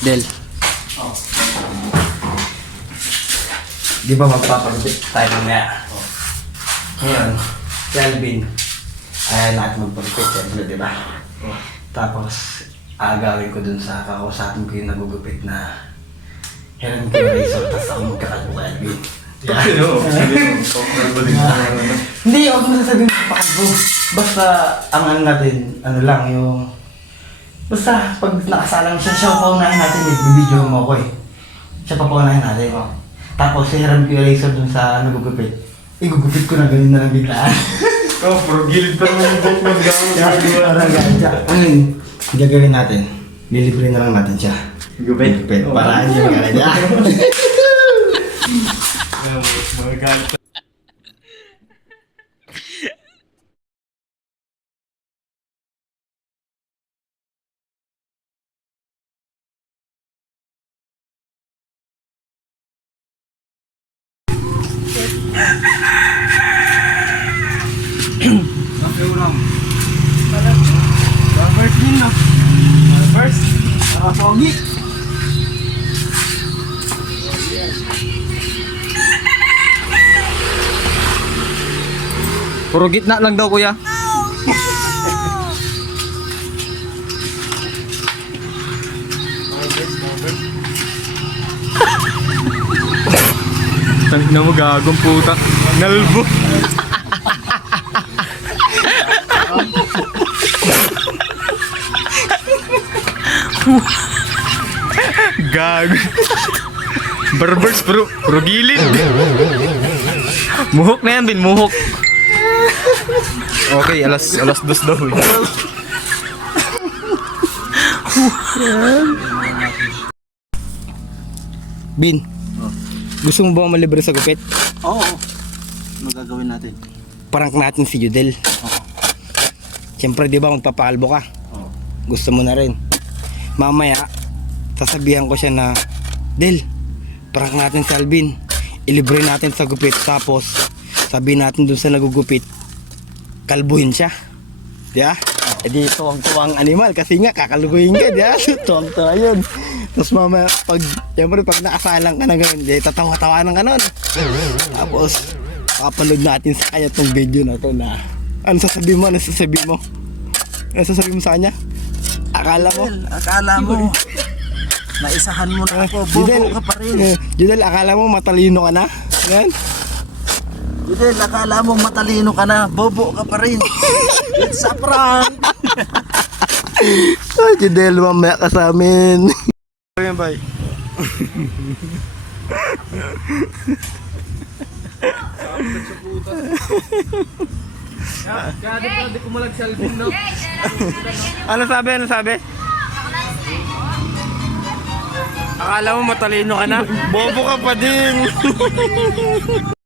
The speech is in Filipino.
Del. Oh. Di ba magpapagupit tayo mamaya? Oh. Ngayon, si Alvin, ayaw natin magpagupit, siyempre, di ba? Oh. Tapos, agawin ko dun sa kakausapin ko yung nagugupit na hiram ko yung razor, tapos ako magkakalbo kay Alvin. Hindi, ako na sasabihin ko pakalbo. Basta, ang ano natin, ano lang, yung... Basta, pag nakasalang siya, siya paunahin natin, i-video mo ako eh. Siya paunahin natin. Oh. Tapos, hiram ko yung razor dun sa nagugupit. Igugupit ko na ganun na lang biglaan. Oh, puro gilid pa naman yung book mag-gawin. Parang ganja. Ano yun? Gagawin natin. Lilibre na lang natin siya. Gupit? Para hindi mag-ganja. Magalit. Okay, ulam. First din na. First. Pogi. Puro gitna lang daw kuya. Tangin na mo gagong puta. Nalbo. Gag. Barbers puro gilid. Muhok na yan, Bin, muhok. Okay, alas dos daw eh. Bin, gusto mo ba malibre sa gupit? Oo. Ano gagawin natin? Prank natin si Judel. Siyempre, di ba, magpapakalbo ka? Oo. Gusto mo na rin. Mamaya, sasabihan ko siya na, Del, prank natin si Alvin. Ilibre natin sa gupit. Tapos, sabihin natin dun sa nagugupit, kalbuhin siya. Di ba? E di tuwang-tuwang animal kasi nga kakalbuhin ka, di ba? Tuwang-tuwa yun. Tapos mamaya, siyempre, pag nakasalang ka na gano'n, di tatawa-tawanan ka nun. Tapos, papanood natin sa kanya tong video na to na, ano sasabihin mo? Ano sasabihin mo? Ano sasabihin mo sa kanya? Akala mo? Akala mo. Naisahan mo na ako. Bobo ka pa rin. Judel, akala mo matalino ka na? Yan. Judel, akala mo matalino ka na. Bobo ka pa rin. It's a prank. Ay, Judel, mamaya ka sa amin. Ayan, bay. Kaya di ko malag sa Alvin, no? Ano sabi? Ano sabi? Akala mo matalino ka na? Bobo ka pa din.